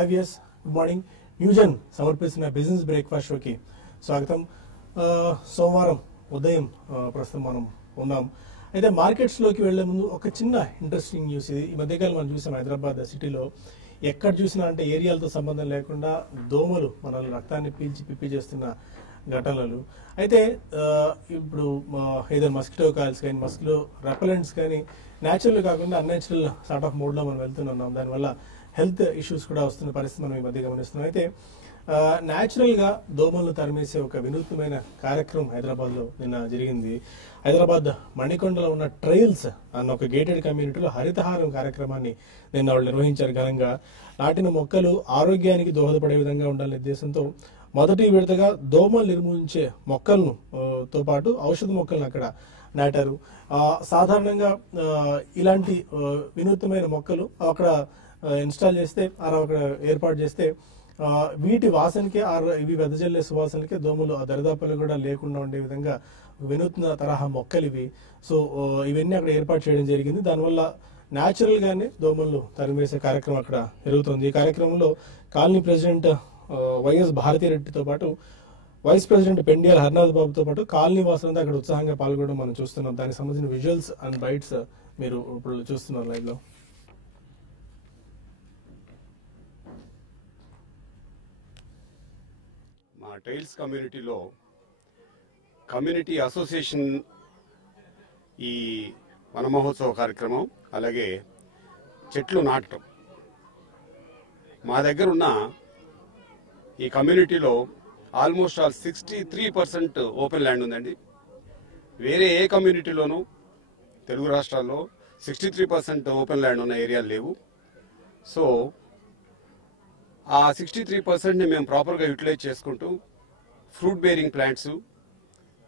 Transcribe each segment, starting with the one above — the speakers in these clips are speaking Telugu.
IVS, good morning. న్యూజన్ సమర్పిస్తున్న బిజినెస్ బ్రేక్ఫాస్ట్ షోకి స్వాగతం. సోమవారం ఉదయం ప్రస్తుతం మనం ఉన్నాం. అయితే మార్కెట్స్ లోకి వెళ్లే ముందు ఒక చిన్న ఇంట్రెస్టింగ్ న్యూస్ ఇది. ఈ మధ్యకాలం మనం చూసాం హైదరాబాద్ సిటీలో ఎక్కడ చూసినా అంటే ఏరియాలతో సంబంధం లేకుండా దోమలు మనల్ని రక్తాన్ని పీల్చి పిప్పి చేస్తున్న ఘటనలు. అయితే ఇప్పుడు ఏదైనా మస్కిటో కాయిల్స్ కానీ మస్కిటో రెపలెంట్స్ కానీ న్యాచురల్ కాకుండా అన్యాచురల్ సార్ట్ ఆఫ్ మోడ్ లో మనం వెళ్తున్నాం. దానివల్ల హెల్త్ ఇష్యూస్ కూడా వస్తున్న పరిస్థితి మనం ఈ మధ్య గమనిస్తున్నాం. అయితే న్యాచురల్ గా దోమలను తరిమేసే ఒక వినూత్నమైన కార్యక్రమం హైదరాబాద్ లో నిన్న జరిగింది. హైదరాబాద్ మణికొండలో ఉన్న ట్రైల్స్ అన్న ఒక గేటెడ్ కమ్యూనిటీలో హరితహారం కార్యక్రమాన్ని నిన్న వాళ్ళు నిర్వహించారు. ఘనంగా నాటిన మొక్కలు ఆరోగ్యానికి దోహదపడే విధంగా ఉండాలనే ఉద్దేశంతో మొదటి విడతగా దోమలు నిర్మూలించే మొక్కలను తో పాటు ఔషధ మొక్కలను అక్కడ నాటారు. సాధారణంగా ఇలాంటి వినూత్నమైన మొక్కలు అక్కడ ఇన్స్టాల్ చేస్తే అక్కడ ఏర్పాటు చేస్తే వీటి వాసనకి ఇవి వెదజల్లే సువాసనకి దోమలు ఆ దరిదాపులు కూడా లేకుండా ఉండే విధంగా వినూత్న తరహా మొక్కలు ఇవి. సో ఇవన్నీ అక్కడ ఏర్పాటు చేయడం జరిగింది. దానివల్ల న్యాచురల్ గానే దోమలు తరిమేసే కార్యక్రమం అక్కడ జరుగుతుంది. ఈ కార్యక్రమంలో కాలనీ ప్రెసిడెంట్ వైఎస్ భారతిరెడ్డితో పాటు వైస్ ప్రెసిడెంట్ పెండియాల హరినాథ్ బాబుతో పాటు కాలనీ వాసులంతా అక్కడ ఉత్సాహంగా పాల్గొనడం మనం చూస్తున్నాం. దానికి సంబంధించిన విజువల్స్ అండ్ బైట్స్ మీరు ఇప్పుడు చూస్తున్నారు లైవ్ లో. మా ట్రైల్స్ కమ్యూనిటీలో కమ్యూనిటీ అసోసియేషన్ ఈ వన మహోత్సవ కార్యక్రమం, అలాగే చెట్లు నాటడం. మా దగ్గర ఉన్న ఈ కమ్యూనిటీలో ఆల్మోస్ట్ 63% ఓపెన్ ల్యాండ్ ఉందండి. వేరే ఏ కమ్యూనిటీలోనూ తెలుగు రాష్ట్రాల్లో 63% ఓపెన్ ల్యాండ్ ఉన్న ఏరియాలు లేవు. సో ఆ 63%ని మేము ప్రాపర్గా యూటిలైజ్ చేసుకుంటూ fruit bearing plants,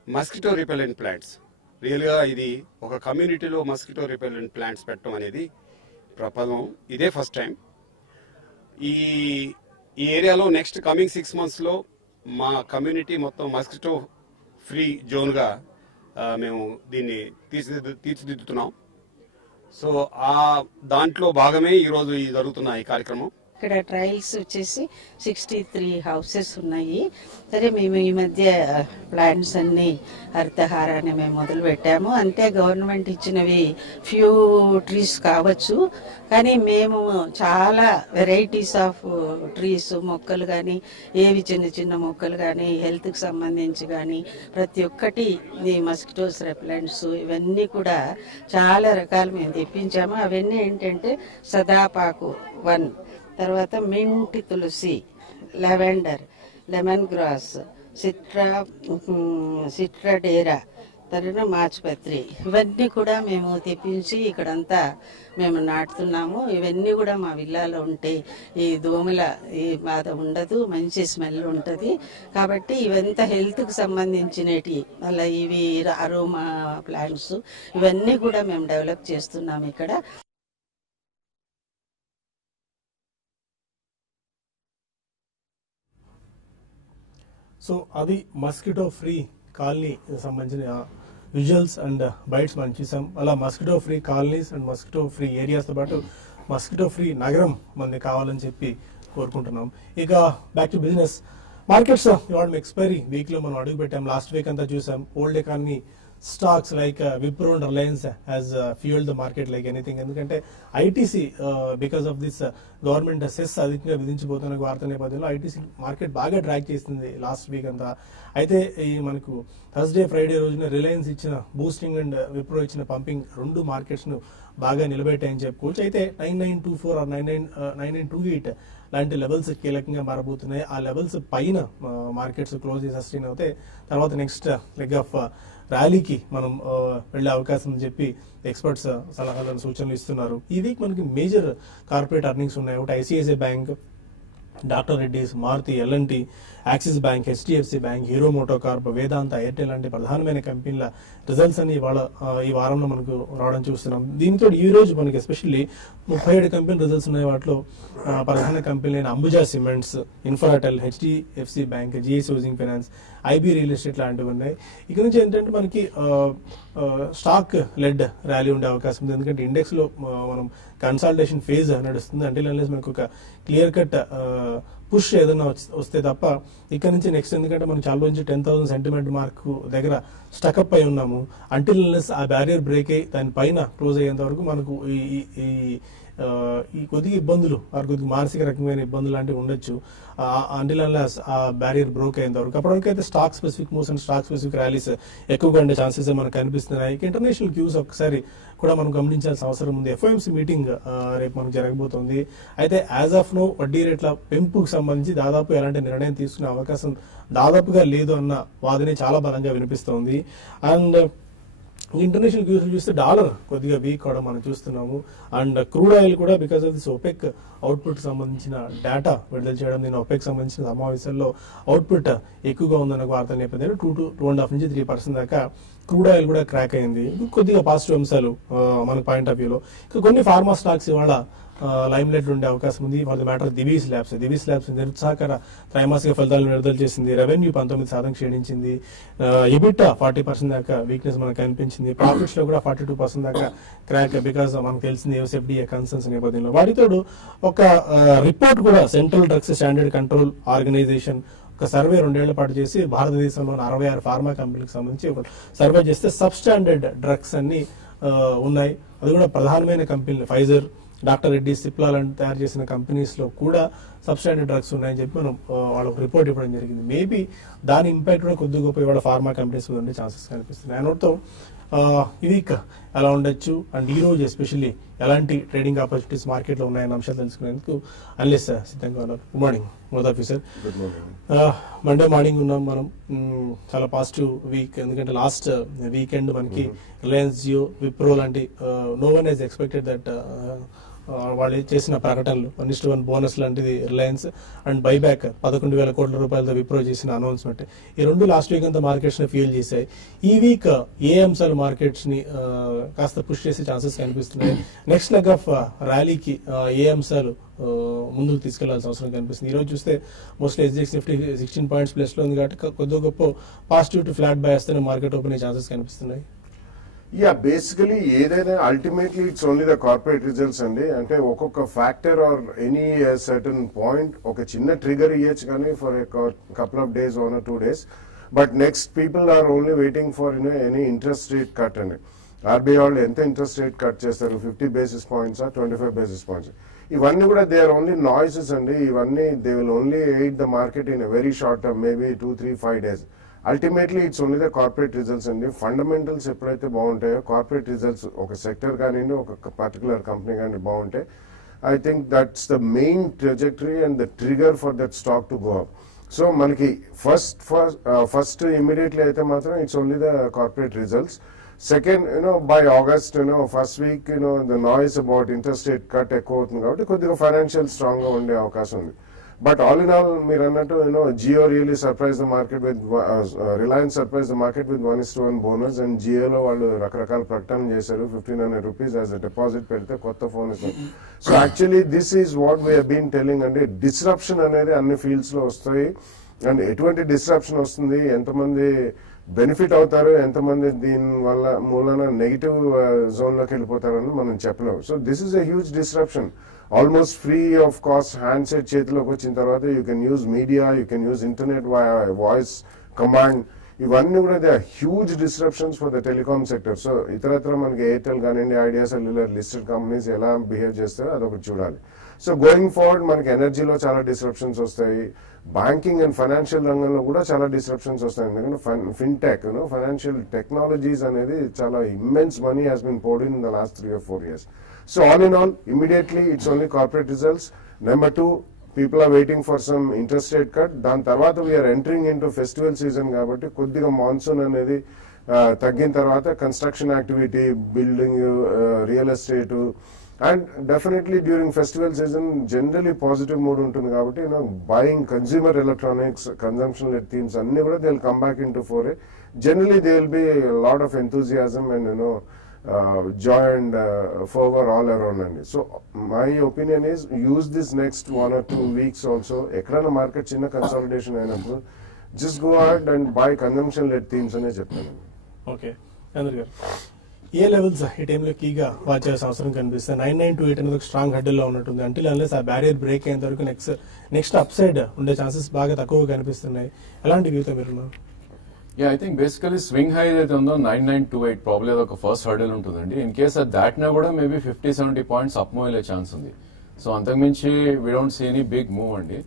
mosquito repellent plants, రియల్గా ఇది ఒక కమ్యూనిటీలో మస్కిటో రిపెలెంట్ ప్లాంట్స్ పెట్టడం అనేది ప్రపదం. ఇదే ఫస్ట్ టైం. ఈ ఏరియాలో నెక్స్ట్ కమింగ్ 6 monthsలో మా కమ్యూనిటీ మొత్తం మస్కిటో ఫ్రీ జోన్గా మేము దీన్ని తీర్చిదిద్దుతున్నాం. సో ఆ దాంట్లో భాగమే ఈరోజు జరుగుతున్న ఈ కార్యక్రమం. ఇక్కడ ట్రయల్స్ వచ్చేసి 63 houses ఉన్నాయి. సరే, మేము ఈ మధ్య ప్లాంట్స్ అన్ని హరితహారాన్ని మేము మొదలు పెట్టాము. అంటే గవర్నమెంట్ ఇచ్చినవి ఫ్యూ ట్రీస్ కావచ్చు, కానీ మేము చాలా వెరైటీస్ ఆఫ్ ట్రీస్, మొక్కలు కానీ ఏవి చిన్న చిన్న మొక్కలు కానీ హెల్త్కి సంబంధించి కానీ ప్రతి ఒక్కటి ఈ మస్కిటోస్ రెపలెంట్స్ ఇవన్నీ కూడా చాలా రకాలు మేము తెప్పించాము. అవన్నీ ఏంటంటే సదాపాకు 1, తర్వాత మింటి తులసి, లెవెండర్, లెమన్ గ్రాస్, సిట్రాడేరా, తర్వాత మాచిపత్రి, ఇవన్నీ కూడా మేము తెప్పించి ఇక్కడంతా మేము నాటుతున్నాము. ఇవన్నీ కూడా మా విల్లాలో ఉంటే ఈ దోమల ఈ బాధ ఉండదు, మంచి స్మెల్ ఉంటుంది. కాబట్టి ఇవంతా హెల్త్కి సంబంధించినవి. అలా ఇవి అరోమా ప్లాంట్స్ ఇవన్నీ కూడా మేము డెవలప్ చేస్తున్నాము ఇక్కడ. సో అది మస్కిటో ఫ్రీ కాలనీ సంబంధించిన విజువల్స్ అండ్ బైట్స్ మనం చూసాం. అలా mosquito free colonies and mosquito free ఏరియాస్తో పాటు మస్కిటో ఫ్రీ నగరం మనకి కావాలని చెప్పి కోరుకుంటున్నాం. ఇక బ్యాక్ టు బిజినెస్. మార్కెట్స్ ఇవాళ ఎక్స్పైరీ వీక్ లో మనం అడుగు పెట్టాం. లాస్ట్ వీక్ అంతా చూసాం. Old economy stocks like Wipro and Reliance has fuelled the market like anything. ఎందుకంటే ITC because of this government cess అధికంగా విధించబోతున్న వార్త నేపథ్యంలో ఐటీసీ మార్కెట్ బాగా డ్రాక్ చేస్తుంది లాస్ట్ వీక్ అంతా. అయితే ఈ మనకు థర్స్డే ఫ్రైడే రోజున రిలయన్స్ ఇచ్చిన బూస్టింగ్ అండ్ విప్రో ఇచ్చిన పంపింగ్ రెండు మార్కెట్స్ ను బాగా నిలబెట్టాయని చెప్పుకోవచ్చు. అయితే 9924 ఆర్ 9928 లాంటి లెవెల్స్ కీలకంగా మారబోతున్నాయి. ఆ లెవెల్స్ పైన మార్కెట్స్ క్లోజ్ సస్టైన్ అవుతాయి. తర్వాత నెక్స్ట్ లెగ్ ఆఫ్ ర్యాలీకి మనం వెళ్లే అవకాశం అని చెప్పి ఎక్స్పర్ట్స్ సలహాలను సూచనలు ఇస్తున్నారు. ఈ వీక్ మనకి మేజర్ కార్పొరేట్ అర్నింగ్స్ ఉన్నాయి. ఒకటి ICICI bank, doctor Reddy's, Maruti, L N T, Axis bank, HDFC bank, Hero MotoCorp, Vedanta, Airtel లాంటి ప్రధానమైన కంపెనీల రిజల్ట్స్ అని ఇవాళ ఈ వారంలో మనకు రావడం చూస్తున్నాం. దీంతో ఈ రోజు మనకి ఎస్పెషల్లీ 37 కంపెనీ రిజల్ట్స్ ఉన్నాయి. వాటిలో ప్రధాన కంపెనీలు అయిన Ambuja cements, Infratel, HDFC bank, GS housing finance, IB real estate లాంటివి ఉన్నాయి. ఇక్కడ నుంచి ఏంటంటే మనకి స్టాక్ లెడ్ ర్యాలీ ఉండే అవకాశం ఉంది. ఎందుకంటే ఇండెక్స్ లో మనం కన్సాలిడేషన్ ఫేజ్ నడుస్తుంది. అంటే మనకు ఒక క్లియర్ కట్ పుష్ ఏదైనా వస్తే తప్ప ఇక్కడ నుంచి నెక్స్ట్, ఎందుకంటే మనం చాలా నుంచి 10,000 సెంటిమెంట్ మార్క్ దగ్గర స్టక్అప్ అయి ఉన్నాము. అంటిల్ ఆ బ్యారియర్ బ్రేక్ అయ్యి దాని పైన క్లోజ్ అయ్యేంత వరకు మనకు ఈ కొద్దిగా ఇబ్బందులు, కొద్దిగా మానసిక రకమైన ఇబ్బందులు లాంటివి ఉండొచ్చు. అంటిల్ ఆ బ్యారియర్ బ్రోక్ అయ్యేంత వరకు. అప్పటివరకు అయితే stock specific moves and stock specific rallies ఎక్కువగా ఉండే ఛాన్సెస్ మనకు కనిపిస్తున్నాయి. ఇంటర్నేషనల్ క్యూస్ ఒకసారి కూడా మనం గమనించాల్సిన అవసరం ఉంది. FOMC మీటింగ్ రేపు మనకు జరగబోతోంది. అయితే యాజ్ ఆఫ్ నో వడ్డీ రేట్ల పెంపుకు సంబంధించి దాదాపు ఎలాంటి నిర్ణయం తీసుకునే అవకాశం దాదాపుగా లేదు అన్న వాదనే చాలా బలంగా వినిపిస్తోంది. అండ్ ఇంటర్నేషనల్ క్యూస్ చూస్తే డాలర్ కొద్దిగా వీక్ అవడం మనం చూస్తున్నాము. అండ్ క్రూడ్ ఆయిల్ కూడా because of this OPEC output సంబంధించిన డేటా విడుదల చేయడం, దీని OPEC సంబంధించిన సమావేశాల్లో అవుట్పుట్ ఎక్కువగా ఉందన్న వార్త నేపథ్యంలో 2.5 నుంచి 3% దాకా క్రూడ్ ఆయిల్ కూడా క్రాక్ అయింది. కొద్దిగా పాజిటివ్ అంశాలు మన పాయింట్ ఆఫ్ వ్యూలో. కొన్ని ఫార్మా స్టాక్స్ ఇవాళ లైమ్ లైట్ ఉండే అవకాశం ఉంది. For the matter Divi's labs నిరుత్సాహకర త్రైమాసిక ఫలితాలను విడుదల చేసింది. రెవెన్యూ 19% క్షీణించింది. EBITDA 40% దాకా వీక్నెస్ మనకు కనిపించింది. ప్రాఫిట్స్ లో కూడా 42% దాకా క్రాక్ బికాస్ మనకు తెలిసింది FDA కన్సర్న్స్ నేపథ్యంలో. వాటితో ఒక రిపోర్ట్ కూడా central drugs standard control organisation ఒక సర్వే 2 ఏళ్ల పాటు చేసి భారతదేశంలోని 66 ఫార్మా కంపెనీలకు సంబంధించి ఒక సర్వే చేస్తే సబ్ స్టాండర్డ్ డ్రగ్స్ అన్ని ఉన్నాయి. అది కూడా ప్రధానమైన కంపెనీలు ఫైజర్, డాక్టర్ రెడ్డి, సిప్లా లాంటి తయారు చేసిన కంపెనీస్ లో కూడా సబ్స్టాండర్డ్ డ్రగ్స్ ఉన్నాయని చెప్పి మనం వాళ్ళకు రిపోర్ట్ ఇవ్వడం జరిగింది. మేబీ దాని ఇంపాక్ట్ కూడా కొద్దిగా గొప్ప ఇవాళ ఫార్మా కంపెనీస్ ఉండే ఛాన్సెస్ కనిపిస్తున్నాయి. అనోట్తో ఈ వీక్ ఎలా ఉండొచ్చు అండ్ ఈ రోజు ఎస్పెషల్లీ ఎలాంటి ట్రేడింగ్ ఆపర్చునిటీస్ మార్కెట్ లో ఉన్నాయన్న అంశాలు తెలుసుకునేందుకు అనలిస్ట్ సిద్ధంగా ఉన్నారు. Good morning both of you sir. Monday morning ఉన్నాం మనం. చాలా పాజిటివ్ వీక్, ఎందుకంటే లాస్ట్ వీకెండ్ మనకి రిలయన్స్, జియో, విప్రో లాంటి no one has expected that వాళ్ళు చేసిన ప్రకటనలు 1:1 బోనస్ లాంటిది రిలయన్స్ అండ్ బైబ్యాక్ 11,000 కోట్ల రూపాయలతో విప్రో చేసిన అనౌన్స్మెంట్, ఈ రెండు లాస్ట్ వీక్ అంతా మార్కెట్స్ ని ఫ్యూల్ చేశాయి. ఈ వీక్ ఏ అంశాలు మార్కెట్స్ ని కాస్త పుష్ చేసే ఛాన్సెస్ కనిపిస్తున్నాయి? నెక్స్ట్ లెగ్ ఆఫ్ ర్యాలీకి ఏ అంశాలు ముందుకు తీసుకెళ్లాల్సిన అవసరం కనిపిస్తుంది? ఈ రోజు చూస్తే mostly SGX Nifty 16 points plus లో ఉంది కాబట్టి కొద్దిగా గొప్ప పాజిటివ్ టు ఫ్లాట్ బై వస్తేనే మార్కెట్ ఓపెన్ అయ్యే ఛాన్సెస్ కనిపిస్తున్నాయి. బేసికలీ ఏదైనా ultimately it's only the corporate results అండి. అంటే ఒక్కొక్క factor or any certain point ఒక చిన్న ట్రిగర్ ఇవ్వచ్చు కానీ for couple of days 1 or 2 days, but next people are only waiting for any interest rate cut అండి. RBI వాళ్ళు ఎంత ఇంట్రెస్ట్ రేట్ కట్ చేస్తారు, 50 basis points 25 basis points, ఇవన్నీ కూడా దే ఆర్ ఓన్లీ నాయిసెస్ అండి. ఇవన్నీ they will only aid the market in very short term, maybe 2, 3, 5 days. Ultimately it's only the corporate results అండి. ఫండమెంటల్స్ ఎప్పుడైతే బాగుంటాయో, కార్పొరేట్ రిజల్ట్స్ ఒక సెక్టర్ కానివ్వండి, ఒక పర్టికులర్ కంపెనీ కానీ బాగుంటే, I think that's the main trajectory and the trigger for that stock to go up. So మనకి ఫస్ట్ ఇమీడియట్లీ అయితే మాత్రం it's only the corporate results. Second, by August, first week the noise about interest rate cut ఎక్కువ అవుతుంది కాబట్టి కొద్దిగా ఫైనాన్షియల్ స్ట్రాంగ్ గా ఉండే అవకాశం ఉంది. But all in all, మీరు అన్నట్టు Jio really surprised the market with Reliance surprised the market with 1:1 bonus, and Jio లో వాళ్ళు రకరకాల ప్రకటనలు చేశారు. 1,500 rupees as a deposit పెడితే కొత్త ఫోన్ ఇస్తారు. So actually this is what we have been telling అండి. డిస్రప్షన్ అనేది అన్ని ఫీల్డ్స్ లో వస్తాయి. అండ్ ఎటువంటి డిస్రప్షన్ వస్తుంది, ఎంతమంది బెనిఫిట్ అవుతారు, ఎంతమంది దీని వల్ల మూలన నెగిటివ్ జోన్ లోకి వెళ్ళిపోతారని మనం చెప్పలేము. So this is a huge disruption. Almost free of cost handset చేతిలోకి వచ్చిన తర్వాత you can use media, you can use internet voice command, ఇవన్నీ కూడా they are huge disruptions for the telecom sector. So ఇతరత్ర మనకి ఎయిర్టెల్ కానివ్వండి, ఐడియా సెల్యులర్ లిస్టెడ్ కంపెనీస్ ఎలా బిహేవ్ చేస్తారో అదొకటి చూడాలి. సో గోయింగ్ ఫార్వర్డ్ మనకి ఎనర్జీలో చాలా డిస్రప్షన్స్ వస్తాయి, బ్యాంకింగ్ అండ్ ఫైనాన్షియల్ రంగంలో కూడా చాలా డిస్రప్షన్స్ వస్తాయి. ఎందుకంటే ఫిన్టెక్, ఫైనాన్షియల్ టెక్నాలజీస్ అనేది చాలా immense money has been poured in the last 3 or 4 years. So all in all, immediately it's only corporate results. Number 2, people are waiting for some interest rate cut. దాని తర్వాత we are entering into festival season కాబట్టి కొద్దిగా మాన్సూన్ అనేది తగ్గిన తర్వాత construction activity, building, real estate, and definitely during festival season generally positive mood ఉంటుంది కాబట్టి buying, consumer electronics, consumption led themes అన్ని కూడా they will come back into fore. generally there will be a lot of enthusiasm and joy and fervor all around అండి. So my opinion is use this next 1 or 2 weeks also. ఎక్కడైనా మార్కెట్ చిన్న కన్సాలిడేషన్ అయినప్పుడు just go ahead and buy consumption led themes అనే చెప్తాను. ఓకే చంద్ర గారు, ఏ లెవెల్స్ ఈ టైంలో కీగా వాచ్ చేయాల్సిన అవసరం కనిపిస్తుంది? 9928 అనేది ఒక స్ట్రాంగ్ హెడ్లో ఉన్నట్టుంది. అంటిల్ అన్లెస్ ఆ బ్యారియర్ బ్రేక్ అయ్యేంత వరకు నెక్స్ట్ అప్ సైడ్ ఉండే ఛాన్సెస్ బాగా తక్కువగా కనిపిస్తున్నాయి. ఎలాంటి వ్యూతో మీరున్నారు? Yeah, I think basically swing high ఏదైతే ఉందో 9928 ప్రాబ్లీ అదొక ఫస్ట్ హర్డల్ ఉంటుందండి. ఇన్ కేస్ అది దాటినా కూడా మేబీ 50-70 పాయింట్స్ అప్ మూవ్ అయ్యే ఛాన్స్ ఉంది. సో అంతకుమించి we don't see any big move అండి.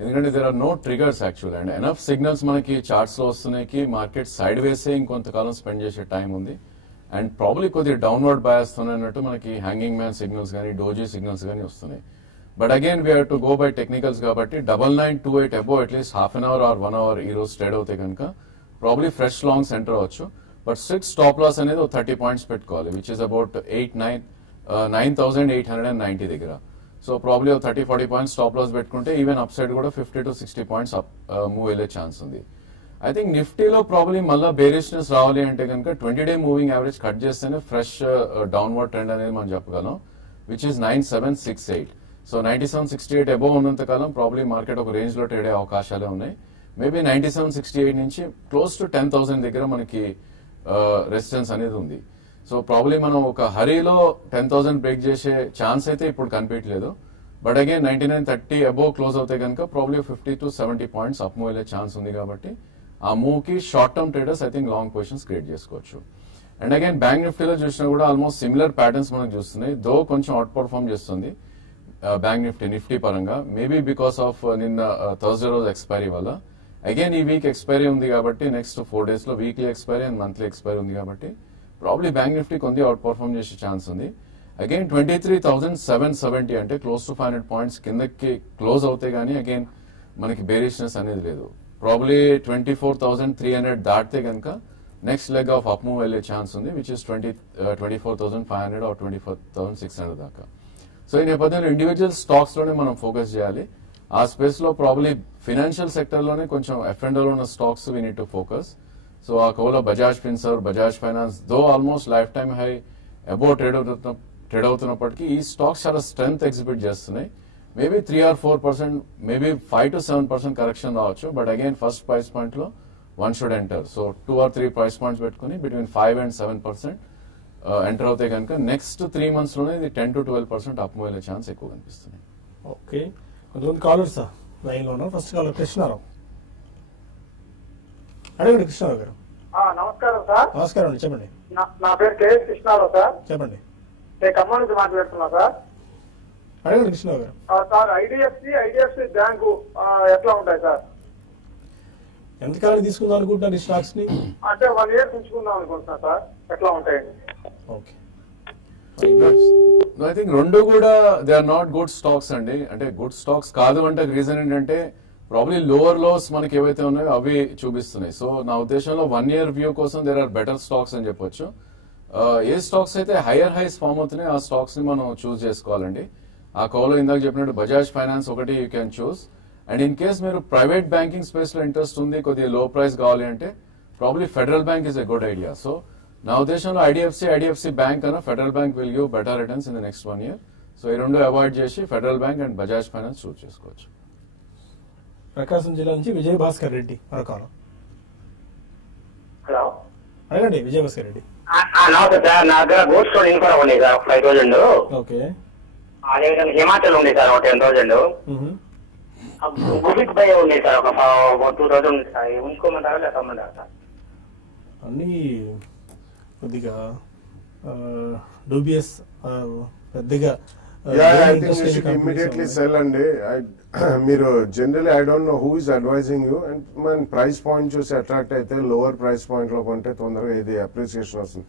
ఎందుకంటే there are no triggers actual and enough signals మనకి చార్ట్స్ లో వస్తున్నాయి. మార్కెట్ సైడ్ వేసే ఇంకొంతకాలం స్పెండ్ చేసే టైం ఉంది. అండ్ ప్రాబ్లీ కొద్దిగా డౌన్వర్డ్ బయాస్ అన్నట్టు మనకి హ్యాంగింగ్ మ్యాన్ సిగ్నల్స్ కానీ డోజీ సిగ్నల్స్ కానీ వస్తున్నాయి. But again we have to go by technicals కాబట్టి 9928 above at least half an hour or 1 hour ఈ రోజు ట్రేడ్ అవుతాయి కనుక ప్రాబ్లీ ఫ్రెష్ లాంగ్స్ ఎంటర్ అవ్వచ్చు. బట్ స్ట్రిక్ట్ స్టాప్ లాస్ అనేది 30 పాయింట్స్ పెట్టుకోవాలి, విచ్ ఇస్ అబౌట్ 9,890 దగ్గర. So probably 30-40 points stop loss పెట్టుకుంటే ఈవెన్ అప్ సైడ్ కూడా 50-60 పాయింట్స్ మూవ్ అయ్యే ఛాన్స్ ఉంది. ఐ థింక్ నిఫ్టీలో ప్రాబ్లీ మళ్ళీ బేరిష్నెస్ రావాలి అంటే కనుక 20-day మూవింగ్ యావరేజ్ కట్ చేస్తేనే ఫ్రెష్ డౌన్వర్డ్ ట్రెండ్ అనేది మనం చెప్పగలం, విచ్ ఇస్ 9768. సో 9768 అబోవ్ ఉన్నంత కాలం ప్రాబ్లీ మార్కెట్ ఒక రేంజ్ లో ట్రేడ్ అయ్యే అవకాశాలే ఉన్నాయి. మేబీ 9768 నుంచి క్లోజ్ టు 10,000 దగ్గర మనకి రెసిస్టెన్స్ అనేది ఉంది. సో ప్రాబ్లీ మనం ఒక హరీలో 10,000 బ్రేక్ చేసే ఛాన్స్ అయితే ఇప్పుడు కనిపించలేదు. బట్ అగైన్ 9930 అబోవ్ క్లోజ్ అవుతాయి కనుక ప్రాబ్లీ 50-70 పాయింట్స్ అప్ మూవ్ అయ్యే ఛాన్స్ ఉంది. కాబట్టి ఆ మూవ్ కి short term traders I think long positions create చేసుకోవచ్చు. అండ్ అగైన్ బ్యాంక్ నిఫ్టీలో చూసినా కూడా ఆల్మోస్ట్ సిమిలర్ ప్యాటర్న్స్ మనకు చూస్తున్నాయి. దో కొంచెం అవుట్ పర్ఫార్మ్ చేస్తుంది బ్యాంక్ నిఫ్టీ పరంగా, మేబీ బికాస్ ఆఫ్ నిన్న థర్స్డే రోజు ఎక్స్పైరీ వల్ల. అగైన్ ఈ వీక్ ఎక్స్పైరీ ఉంది కాబట్టి నెక్స్ట్ 4 days లో weekly expiry and monthly expiry ఉంది కాబట్టి ప్రాబ్లీ బ్యాంక్ నిఫ్టీ కొంచెం అవుట్ పర్ఫార్మ్ చేసే ఛాన్స్ ఉంది. అగైన్ 23,770 అంటే క్లోజ్ టు 500 పాయింట్స్ కిందకి క్లోజ్ అవుతాయి కానీ అగైన్ మనకి బేరిష్నెస్ అనేది లేదు. ప్రాబ్లీ 24,300 దాటితే కనుక next leg of up move వెళ్లే ఛాన్స్ ఉంది, విచ్ ఇస్ 24,500 ఆర్ 24,600 దాకా. సో ఈ నేపథ్యంలో ఇండివిజువల్ స్టాక్స్ లోనే మనం ఫోకస్ చేయాలి. ఆ స్పేస్ లో ప్రాబ్లీ ఫైనాన్షియల్ సెక్టర్ లోనే కొంచెం ఎఫ్ఎండో ఉన్న stocks we need to focus. So ఆ కోలో Bajaj Finserv, Bajaj Finance though almost life time high above trade అవుతున్నప్పటికీ ఈ స్టాక్స్ చాలా స్ట్రెంగ్త్ ఎగ్జిబిట్ చేస్తున్నాయి. మేబీ 3 or 4%, మేబీ 5-7% కరెక్షన్ రావచ్చు. But again first price point లో one should enter. So 2 or 3 price points పెట్టుకుని బిట్వీన్ 5 and 7% ఎంటర్ అవుతాయి కనుక నెక్స్ట్ 3 months లోనే ఇది 10-12% అప్ మూవ్ అయ్యే ఛాన్స్ ఎక్కువ కనిపిస్తున్నాయి. ఓకే, కొంతమంది కాలర్స్ లైన్ లో ఉన్నారు. ఫస్ట్ కాలర్ కృష్ణారావు, అడగండి కృష్ణారావు గారు. నమస్కారం సార్. నమస్కారం అండి, చెప్పండి. నా పేరు కేఎస్ కృష్ణారావు సార్. చెప్పండి. నేను ఖమ్మం నుంచి మాట్లాడుతున్నా సార్. అడగండి కృష్ణారావు గారు. సార్ ఐడిఎఫ్సి బ్యాంకు ఎట్లా ఉంటాయి సార్? ఎంతకాలం తీసుకుందాం అనుకుంటున్నారు ఈ స్టాక్స్ ని? అంటే 1 year ఉంచుకుందాం అనుకుంటున్నా సార్, ఎట్లా ఉంటాయండి? ఓకే, ఐ థింక్ రెండు కూడా they are not good stocks అండి. అంటే గుడ్ స్టాక్స్ కాదు అంటే రీజన్ ఏంటంటే ప్రాబ్లీ లోవర్ లోస్ మనకి ఏవైతే ఉన్నాయో అవి చూపిస్తున్నాయి. సో నా ఉద్దేశంలో 1 year వ్యూ కోసం దేర్ ఆర్ బెటర్ స్టాక్స్ అని చెప్పొచ్చు. ఏ స్టాక్స్ అయితే హైయర్ హైస్ ఫామ్ అవుతున్నాయి ఆ స్టాక్స్ ని మనం చూస్ చేసుకోవాలండి. ఆ కోలో ఇందాక చెప్పినట్టు బజాజ్ ఫైనాన్స్ ఒకటి you can choose. And in case మీరు ప్రైవేట్ బ్యాంకింగ్ స్పేస్ లో ఇంట్రెస్ట్ ఉంది, కొద్దిగా లో ప్రైస్ కావాలి అంటే probably Federal Bank is a good idea. So నా ఉద్దేశంలో ఐడిఎఫ్సి బ్యాంక్ అన్న Federal Bank will give better returns in the next 1 year. So ఈ రెండు అవాయిడ్ చేసి ఫెడరల్ బ్యాంక్ అండ్ బజాజ్ ఫైనాన్స్ చూస్ చేసుకోవచ్చు. ప్రకాశం జిల్లా నుంచి విజయ్ భాస్కర్ రెడ్డి మరొకరు. హలో, అడగండి విజయ్ భాస్కర్ రెడ్డి. నమస్తే సార్. నా దగ్గర గోల్డ్ స్టోన్ ఇన్కమ్ ఉంది సార్ 5,000. ఓకే, అదేవిధంగా హిమాచల్ ఉంది సార్ 10,000. గుబిక్ బై ఉంది సార్ ఒక 2,000 ఉంది సార్. ఉంచుకోమంటారా లేదా తమ్మంటారా సార్? అన్ని కొద్దిగా డూబియస్, పెద్దగా I think you should immediately sell అండి. మీరు generally I don't know who is advising you. And మన ప్రైస్ పాయింట్ చూసి అట్రాక్ట్ అయితే లోవర్ ప్రైస్ పాయింట్ లో కొంటే తొందరగా ఇది అప్రిసియేషన్ వస్తుంది.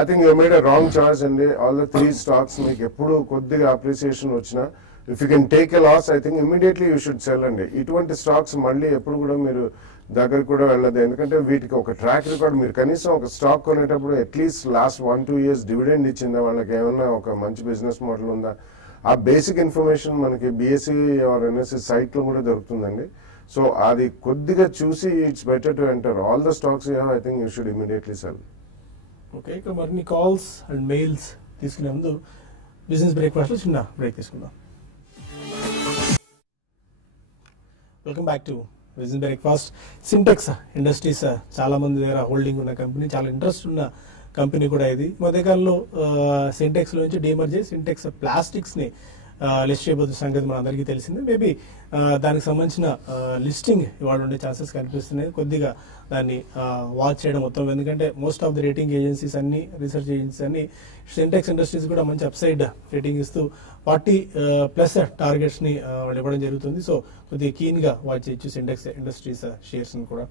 I think you made a wrong choice అండి. ఆల్ ద 3 stocks మీకు ఎప్పుడు కొద్దిగా అప్రిసియేషన్ వచ్చినా if you can take a loss I think immediately you should sell అండి. ఇటువంటి స్టాక్స్ మళ్ళీ ఎప్పుడు కూడా మీరు దగ్గర కూడా వెళ్ళదు. ఎందుకంటే వీటికి ఒక ట్రాక్ రికార్డ్, మీరు కనీసం ఒక స్టాక్ కొనేటప్పుడు అట్లీస్ట్ లాస్ట్ 1-2 years డివిడెండ్ ఇచ్చిందా, వాళ్ళకి ఏమన్నా ఒక మంచి బిజినెస్ మోడల్ ఉందా, ఆ బేసిక్ ఇన్ఫర్మేషన్ మనకి బిఎస్సి ఆర్ ఎన్ఎస్సి సైట్ లో కూడా దొరుకుతుందండి. సో అది కొద్దిగా చూసి it's better to enter all the stocks you have. I think you should immediately cell. Okay, ఇక మరిన్ని కాల్స్ అండ్ మెయిల్స్ తీసుకునే ముందు బిజినెస్ బ్రేక్ఫాస్ట్ లో చిన్న బ్రేక్ తీసుకుందాం. Welcome back to business breakfast. Sintex industries చాలా మంది దగ్గర హోల్డింగ్ ఉన్న కంపెనీ, చాలా ఇంట్రెస్ట్ ఉన్న కంపెనీ కూడా ఇది. మధ్యకాలంలో సింటెక్స్ లో నుంచి డీమర్జ్ చేసి సింటెక్స్ ప్లాస్టిక్స్ ని లిస్ట్ చేయబోతున్న సంగతి మన అందరికీ తెలిసిందే. మేబీ దానికి సంబంధించిన లిస్టింగ్ ఇవాళ ఉండే ఛాన్సెస్ కనిపిస్తున్నాయి. కొద్దిగా దాన్ని వాచ్ చేయడం మొత్తం, ఎందుకంటే most of the rating agencies అన్ని, రీసెర్చ్ ఏజెన్సీస్ అన్ని సింటెక్స్ ఇండస్ట్రీస్ కూడా మంచి అప్సైడ్ రేటింగ్ ఇస్తూ 40+ టార్గెట్స్ ని వాళ్ళు ఇవ్వడం జరుగుతుంది. సో కొద్దిగా కీన్ గా వాచ్ చేయొచ్చు సింటెక్స్ ఇండస్ట్రీస్ షేర్స్ ని కూడా.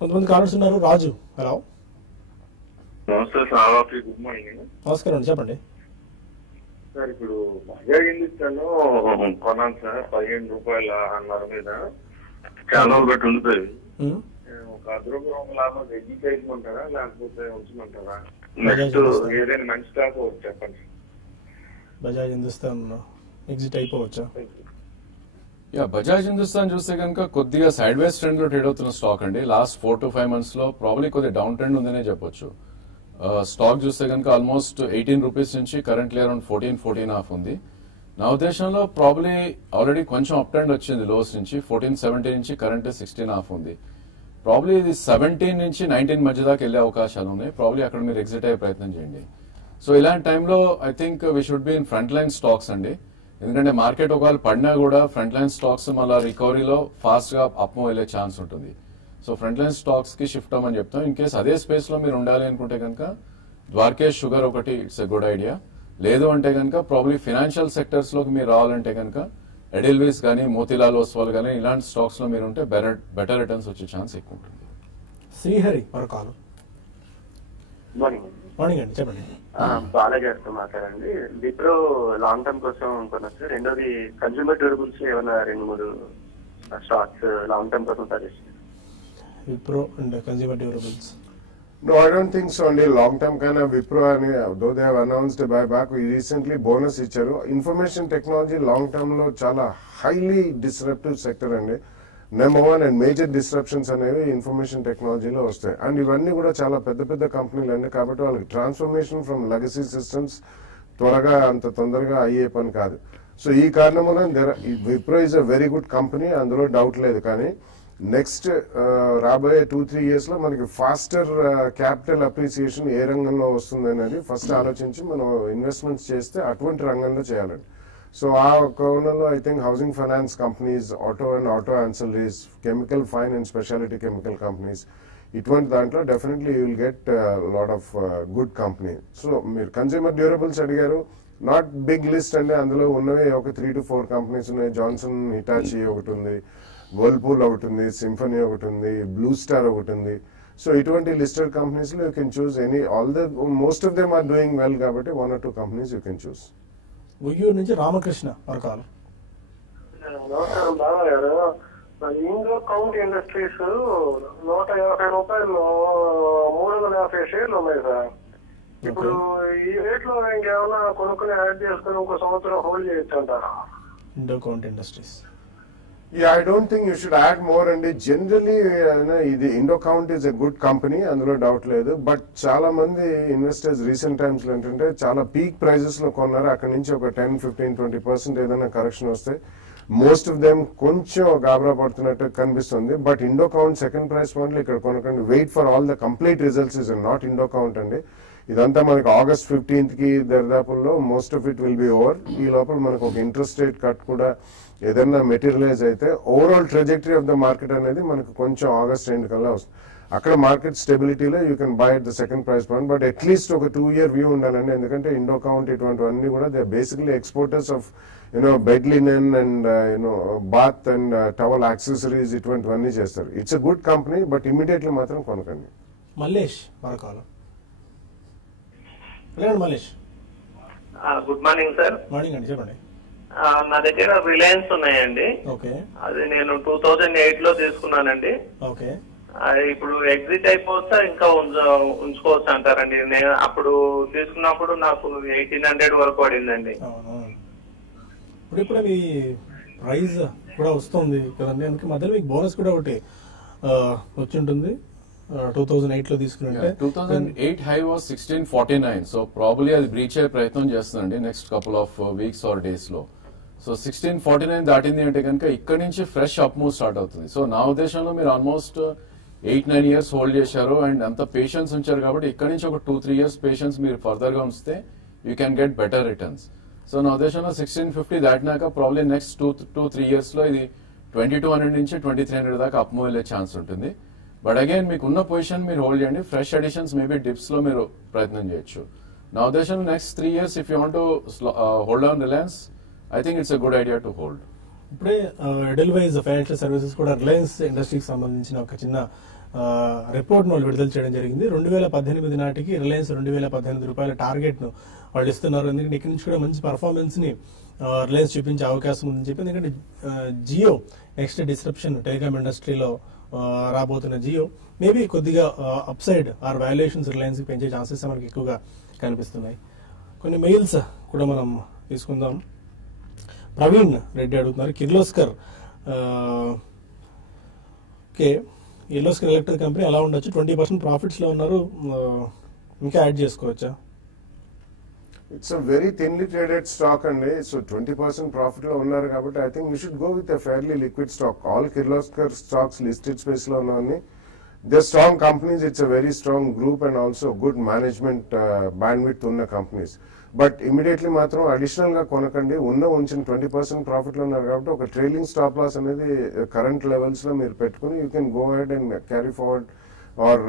కొంతమంది కాలర్స్ ఉన్నారు. రాజు, హలో. నమస్తే సార్, గుడ్ మార్నింగ్. నమస్కారం అండి, చెప్పండి. సార్ ఇప్పుడు బజాజ్ హిందుస్థాన్ కొన్నాను సార్, 15 రూపాయల అన్నర మీద చాలా ఒకటి ఉంటుంది. ఒక 10 రూపాయల లాభం ఎగ్జిట్ అయిపోమంటారా లేకపోతే ఉంచమంటారా? నెక్స్ట్ ఏదైనా మంచి స్టాక్ చెప్పండి. బజాజ్ హిందుస్థాన్ ఎగ్జిట్ అయిపోవచ్చా? బజాజ్ హిందుస్థాన్ చూస్తే కనుక కొద్దిగా సైడ్ వేస్ ట్రెండ్ లో ట్రేడ్ అవుతున్న స్టాక్ అండి. లాస్ట్ 4 to 5 months లో ప్రాబ్లీ కొద్దిగా డౌన్ ట్రెండ్ ఉందనే చెప్పొచ్చు. స్టాక్ చూస్తే కనుక ఆల్మోస్ట్ 18 రూపీస్ నుంచి కరెంట్లీ అరౌండ్ 14.5 ఉంది. నా ఉద్దేశంలో ప్రాబ్లీ ఆల్రెడీ కొంచెం అప్ ట్రెండ్ వచ్చింది లోస్ నుంచి 14.70 నుంచి కరెంట్ 16.5 ఉంది. ప్రాబ్లీ ఇది 17 నుంచి 19 మధ్య దాకా వెళ్లే అవకాశాలు ఉన్నాయి. ప్రాబ్లీ అక్కడ మీరు ఎగ్జిట్ అయ్యే ప్రయత్నం చేయండి. సో ఇలాంటి టైంలో I think we should be in front line stocks అండి. ఎందుకంటే మార్కెట్ ఒకవేళ పడినా కూడా ఫ్రంట్ లైన్ స్టాక్స్ మళ్ళీ రికవరీలో ఫాస్ట్ గా అప్ వెళ్లే ఛాన్స్ ఉంటుంది. సో ఫ్రంట్ లైన్ స్టాక్స్ కి షిఫ్ట్ అవ్వమని చెప్తాం. ఇన్ కేసు అదే స్పేస్ లో మీరు ఉండాలి అనుకుంటే కనుక ద్వారకేష్ షుగర్ ఒకటి ఇట్స్ ఎ గుడ్ ఐడియా. లేదు అంటే కనుక ప్రాబ్లీ ఫైనాన్షియల్ సెక్టర్స్ లోకి మీరు రావాలంటే కనుక ఎడిల్వీస్ కానీ మోతీలాల్ ఓస్వాల్ కానీ ఇలాంటి స్టాక్స్ లో మీరు ఉంటే బెటర్ రిటర్న్స్ వచ్చే ఛాన్స్ ఎక్కువ ఉంటుంది. శ్రీహరి మరొకాలు. మార్నింగ్ అండి, చెప్పండి. బాలాజీ గారితో మాట్లాడండి. విప్రో లాంగ్ టర్మ్ కోసం కొనొచ్చు. రెండోది కన్స్యూమర్ డ్యూరబుల్స్ ఏమైనా 2-3 స్టాక్స్ లాంగ్ టర్మ్ కోసం suggest. Wipro and consumer durables. No, I don't think so. Only long term kind of Wipro, though they have announced a buyback, we recently bonus icharu. Information technology long term lo chala highly disruptive sector andi. Number one and major disruptions అనేవి ఇన్ఫర్మేషన్ టెక్నాలజీలో వస్తాయి. అండ్ ఇవన్నీ కూడా చాలా పెద్ద పెద్ద కంపెనీలు అండి. కాబట్టి వాళ్ళకి ట్రాన్స్ఫర్మేషన్ ఫ్రమ్ లెగసీ సిస్టమ్స్ త్వరగా అంత తొందరగా అయ్యే పని కాదు. సో ఈ కారణం వల్ల Wipro is a very good company, అందులో డౌట్ లేదు. కానీ నెక్స్ట్ రాబోయే 2-3 years లో మనకి ఫాస్టర్ క్యాపిటల్ అప్రిసియేషన్ ఏ రంగంలో వస్తుంది అనేది ఫస్ట్ ఆలోచించి మనం ఇన్వెస్ట్మెంట్స్ చేస్తే అటువంటి రంగంలో చేయాలండి. సో ఆ కోణంలో I think housing finance companies, auto and auto ancillaries, chemical fine and speciality chemical companies, ఇటువంటి దాంట్లో definitely you will get lot of good company. So మీరు కన్స్యూమర్ డ్యూరబుల్స్ అడిగారు, నాట్ బిగ్ లిస్ట్ అండి. అందులో ఉన్నవి ఒక 3 to 4 కంపెనీస్ ఉన్నాయి. జాన్సన్ హిటాచీ ఒకటి ఉంది, వర్ల్పూల్ ఒకటి ఉంది, సింఫనీ ఒకటి ఉంది, బ్లూ స్టార్ ఒకటి ఉంది. సో ఇటువంటి లిస్టెడ్ కంపెనీస్ లో you can choose any, most of them are doing well కాబట్టి 1 or 2 companies you can choose. Uyyuru నుంచి రామకృష్ణ మరొకాలు. నమస్కారం బాబా గారు. ఇండోర్ కౌంట్ ఇండస్ట్రీస్ 150 రూపాయలు 350 షేర్లు ఉన్నాయి సార్. ఇప్పుడు ఈ రేట్ లో ఇంకేమైనా కొనుక్కుని యాడ్ చేసుకుని ఇంకో సంవత్సరం హోల్డ్ చేయొచ్చు అంటారా? Indo Count industries. Yeah, I don't think you should add more. And generally, ఇది Indocount is a good company, అందులో డౌట్ లేదు. బట్ చాలా మంది ఇన్వెస్టర్స్ రీసెంట్ టైమ్స్ లో ఏంటంటే చాలా పీక్ ప్రైజెస్ లో కొన్నారు. అక్కడ నుంచి ఒక 10-15-20% ఏదైనా కరెక్షన్ వస్తే మోస్ట్ ఆఫ్ దెమ్ కొంచెం గాబరా పడుతున్నట్టు కనిపిస్తుంది. But Indocount second price point లో ఇక్కడ కొనకండి. Wait for all the complete results is not Indocount అండి. ఇదంతా మనకి August 15th కి దరిదాపుల్లో most of it will be over. ఈ లోపల మనకు ఒక ఇంట్రెస్ట్ రేట్ కట్ కూడా ఏదైనా మెటీరియలైజ్ అయితే overall trajectory of the market అనేది మనకు కొంచెం ఆగస్ట్ ఎండ్ కల్లా వస్తుంది. అక్కడ మార్కెట్ స్టెబిలిటీలో you can buy at the second price point. But at least ఒక 2-year వ్యూ ఉండాలండి. ఎందుకంటే Indocount ఇటువంటివన్నీ కూడా they basically exporters of bed linen and bath and towel accessories ఇటువంటివన్నీ చేస్తారు. It's a good company, but immediately మాత్రం కొనకండి. మల్లేష్ మరొకాలు. Mallesh, good morning sir. Morning అండి, చెప్పండి. నా దగ్గర రిలయన్స్ ఉన్నాయండి. ఓకే. అది నేను 2008 లో తీసుకున్నానండి. ఓకే. ఇప్పుడు ఎగ్జిట్ అయిపోవచ్చా ఇంకా ఉంచుకోవచ్చు అంటారండి? నేను అప్పుడు తీసుకున్నప్పుడు నాకు 1800 వరకు పడిందండి. ఇప్పుడు మీ ప్రైస్ కూడా వస్తుంది కదండి, అందుకే మధ్యలో మీకు బోనస్ కూడా ఒకటి వచ్చి ఉంటుంది 2008 లో తీసుకుంటే. 2008 హై వాస్ 1649, సో ప్రాబబ్లీ అది బ్రీచ్ అయ్యే ప్రయత్నం చేస్తుందండి next couple of weeks or days లో. సో 1649 దాటింది అంటే కనుక ఇక్కడ నుంచి ఫ్రెష్ అప్ మూవ్ స్టార్ట్ అవుతుంది. సో నా ఉద్దేశంలో మీరు ఆల్మోస్ట్ 8-9 ఇయర్స్ హోల్డ్ చేశారు అండ్ అంత పేషెన్స్ ఉంచారు కాబట్టి ఇక్కడ నుంచి ఒక 2-3 ఇయర్స్ పేషెన్స్ మీరు ఫర్దర్ గా ఉంచితే you can get better returns. So నా ఉద్దేశంలో 1650 దాటినాక ప్రాబ్లీ నెక్స్ట్ 2-3 ఇయర్స్ లో ఇది 2200 నుంచి 2300 దాకా అప్ మూవ్ వెళ్ళే ఛాన్స్ ఉంటుంది. బట్ అగైన్ మీకు ఉన్న పొజిషన్ మీరు హోల్డ్ చేయండి, ఫ్రెష్ అడిషన్స్ మేబీ డిప్స్ లో మీరు ప్రయత్నం చేయొచ్చు. నా ఉద్దేశంలో next 3 years if you want to hold on Reliance, I think it's a good idea to hold. ఇప్పుడే ఎడెల్వైజ్ ఫైనాన్షియల్ సర్వీసెస్ కూడా రిలయన్స్ ఇండస్ట్రీకి సంబంధించిన ఒక చిన్న రిపోర్ట్ ను విడుదల చేయడం జరిగింది. 2018 నాటికి రిలయన్స్ 2018 రూపాయల టార్గెట్ ను వాళ్ళు ఇస్తున్నారు. ఎందుకంటే ఇక్కడ నుంచి కూడా మంచి పర్ఫార్మెన్స్ ని రిలయన్స్ చూపించే అవకాశం ఉందని చెప్పి, ఎందుకంటే జియో నెక్స్ట్ డిస్రప్షన్ టెలికామ్ ఇండస్ట్రీలో రాబోతున్న జియో మేబీ కొద్దిగా upside or valuations Reliance పెంచే ఛాన్సెస్ మనకి ఎక్కువగా కనిపిస్తున్నాయి. కొన్ని మెయిల్స్ కూడా మనం తీసుకుందాం. ప్రవీణ్ రెడ్డి అడుగుతున్నారు, కిర్లోస్కర్ ఎలక్ట్రిక్ కంపెనీ ఎలా ఉండొచ్చు, 20% ప్రాఫిట్స్ లో ఉన్నారు, ఇంకా యాడ్ చేసుకోవచ్చా? It's a very thinly traded stock అండి. సో 20% ప్రాఫిట్ లో ఉన్నారు కాబట్టి I think you should go with a fairly liquid stock. All Kirloskar stocks listed space లో ఉన్నాయి. They strong companies, it's a very strong group and also good management band with ఉన్న కంపెనీస్. బట్ ఇమీడియట్లీ మాత్రం అడిషనల్ గా కొనకండి. ఉంచిన 20% ప్రాఫిట్ లో ఉన్నారు కాబట్టి ఒక ట్రైలింగ్ స్టాప్ లాస్ అనేది కరెంట్ లెవెల్స్ లో మీరు పెట్టుకుని you can go ahead and carry forward are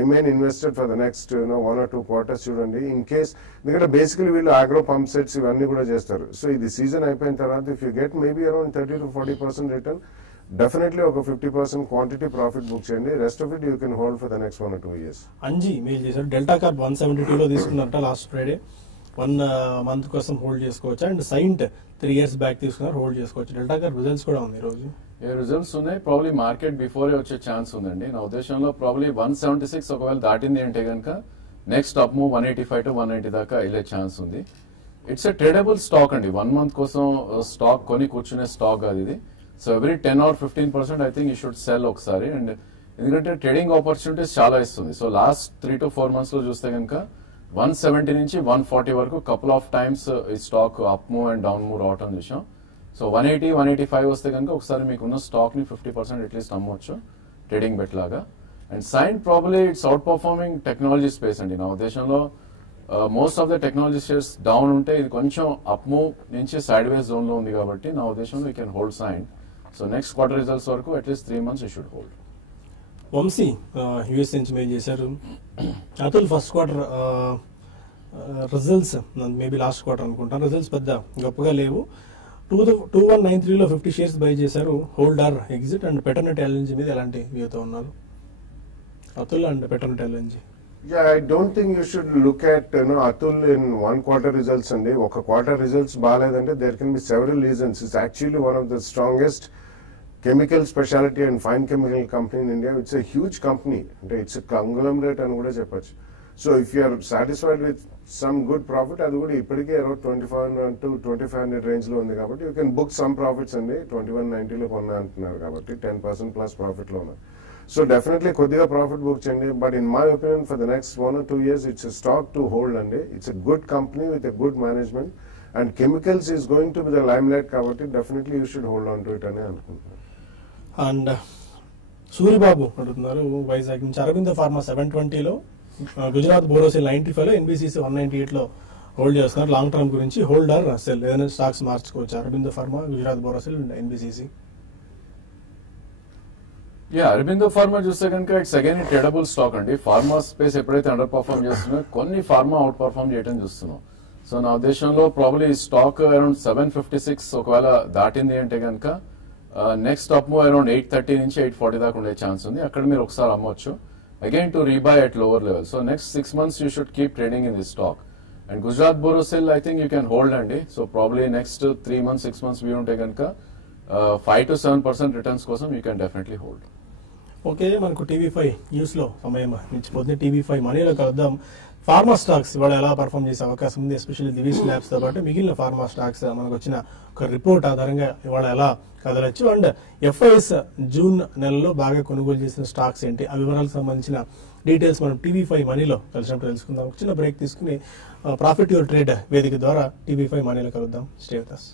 remain invested for the next 1 or 2 quarters చూడండి. ఇన్ కేస్ ఎందుకంటే బేసికలీ వీళ్ళు ఆగ్రో పంప్ సెట్స్ ఇవన్నీ కూడా చేస్తారు. సో ఇది సీజన్ అయిపోయిన తర్వాత if you get maybe around 30 to 40% return, definitely ఒక 50% క్వాంటిటీ ప్రాఫిట్ బుక్ చేయండి. Rest of it you can hold for the next 1 or 2 years. Anji mail చేశారు, డెల్టా కార్ప్ 172 లో తీసుకున్నారట లాస్ట్ ఫ్రైడే, 1 month కోసం హోల్డ్ చేసుకోవచ్చు. అండ్ సైంట్ 3 years బ్యాక్ తీసుకున్నారు, హోల్డ్ చేసుకోవచ్చు. డెల్టా కార్ప్ రిజల్ట్స్ కూడా ఉంది ఈ రోజు. రిజల్ట్స్ ఉన్నాయి, ప్రాబ్లీ మార్కెట్ బిఫోరే వచ్చే ఛాన్స్ ఉందండి. నా ఉద్దేశంలో ప్రాబ్లీ 176 ఒకవేళ దాటింది అంటే కనుక నెక్స్ట్ అప్ మూవ్ 185 to 190 దాకా వెళ్ళే ఛాన్స్ ఉంది. ఇట్స్ ఎ ట్రేడబుల్ స్టాక్ అండి, 1 month కోసం స్టాక్ కొని కూర్చునే స్టాక్ అది ఇది. So every 10 or 15% I think you should cell ఒకసారి. అండ్ ఎందుకంటే ట్రేడింగ్ ఆపర్చునిటీస్ చాలా ఇస్తుంది. సో లాస్ట్ 3 to 4 months లో చూస్తే కనుక 170 నుంచి 140 వరకు కపుల్ ఆఫ్ టైమ్స్ ఈ stock up move and down move రావటం చూసాం. సో 180, 185 వస్తే కనుక ఒకసారి మీకున్న స్టాక్ ని 50% అట్లీస్ట్ అమ్మవచ్చు ట్రేడింగ్ బెట్ లాగా. And Cyient probably it's out performing technology space అండి. నా ఉద్దేశంలో most of the technology shares down ఉంటే ఇది కొంచెం అప్ మూవ్ నుంచి సైడ్ వేస్ జోన్ లో ఉంది కాబట్టి నా ఉద్దేశంలో you can hold Cyient. So next quarter results వరకు at least 3 months you should hold. Vamsi US నుంచి మెయిల్ చేశారు, Atul first quarter results maybe last quarter అనుకుంటాను, రిజల్ట్స్ పెద్ద గొప్పగా లేవు. 2193 లో 50 shares బై చేశారు, hold or exit. And Petronet LNG మీద ఎలాంటి వ్యూతో ఉన్నారు Atul and Petronet LNG? Yeah, I don't think you should look at Atul in 1 quarter results అండి. ఒక క్వార్టర్ రిజల్ట్స్ బాగాలేదంటే there can be several reasons. It's actually one of the strongest chemical specialty and fine chemical company in India. It's a huge company. It's a conglomerate అని కూడా చెప్పచ్చు. So if you are satisfied with some good profit, అది కూడా ఇప్పటికే అరౌండ్ 2500 to 2500 రేంజ్ లో ఉంది కాబట్టి you can book some profits అండి. 2190 లో కొన్నా అంటున్నారు కాబట్టి 10% ప్లస్ ప్రాఫిట్ లో ఉన్నారు. సో డెఫినెట్లీ కొద్దిగా ప్రాఫిట్ బుక్ చేయండి. But in my opinion for the next 1 or 2 years it's a stock to hold అండి. It's a good company with a good management and chemicals is going to be the limelight కాబట్టి definitely you should hold on to it అని అనుకుంటున్నాను. అండ్ సూరిబాబు అడుగుతున్నారు వైజాగ్ నుంచి, అరవింద ఫార్మా 720లో, గుజరాత్ బోరోసిల్ 95లో, ఎన్బిసిసి 198లో హోల్డ్ చేస్తున్నారు. లాంగ్ టర్మ్ గురించి హోల్డ్ ఆర్ సెల్, ఏదైనా స్టాక్స్ మార్చుకోవచ్చు Aravinda pharma, Gujarat Borosil, NBCC? Aurobindo pharma చూస్తే కనుక ఇట్స్ అగైన్ ట్రేడబుల్ స్టాక్ అండి. ఫార్మా స్పేస్ ఎప్పుడైతే అండర్ పర్ఫార్మ్ చేస్తున్నాయో కొన్ని ఫార్మా అవుట్ పర్ఫార్మ్ చేయడం చూస్తున్నాం. సో నా ఉద్దేశంలో ప్రాబ్లీ స్టాక్ అరౌండ్ 756 ఒకవేళ దాటింది అంటే కనుక నెక్స్ట్ అప్ మూవ్ అరౌండ్ 830 నుంచి 840 దాకా ఉండే ఛాన్స్ ఉంది. అక్కడ మీరు ఒకసారి అమ్మొచ్చు again to rebuy at lower level. So next 6 months you should keep trading in this stock. And Gujarat Borosil I think you can hold అండి. So probably next 3 months 6 months view ఉంటే కనుక 5 to 7% రిటర్న్స్ కోసం you can definitely hold. Okay, మనకు టీవీ5 న్యూస్ లో సమయం నిలిచిపోతుంది. టీవీ5 మనీలో కలుద్దాం. ఫార్మా స్టాక్స్ ఇవాళ ఎలా పర్ఫామ్ చేసే అవకాశం ఉంది, ఎస్పెషల్లీ దివీస్ ల్యాబ్స్ తో పాటు మిగిలిన ఫార్మా స్టాక్స్ మనకు వచ్చిన ఒక రిపోర్ట్ ఆధారంగా ఇవాళ ఎలా కదలొచ్చు, అండ్ ఎఫ్ఐఎస్ జూన్ నెలలో బాగా కొనుగోలు చేసిన స్టాక్స్ ఏంటి, ఆ వివరాలకు సంబంధించిన డీటెయిల్స్ మనం TV5 మనీలో కలిసినప్పుడు తెలుసుకుందాం. ఒక చిన్న బ్రేక్ తీసుకుని ప్రాఫిట్ యువర్ ట్రేడ్ వేదిక ద్వారా TV5 మనీలో కలుద్దాం. Stay with us.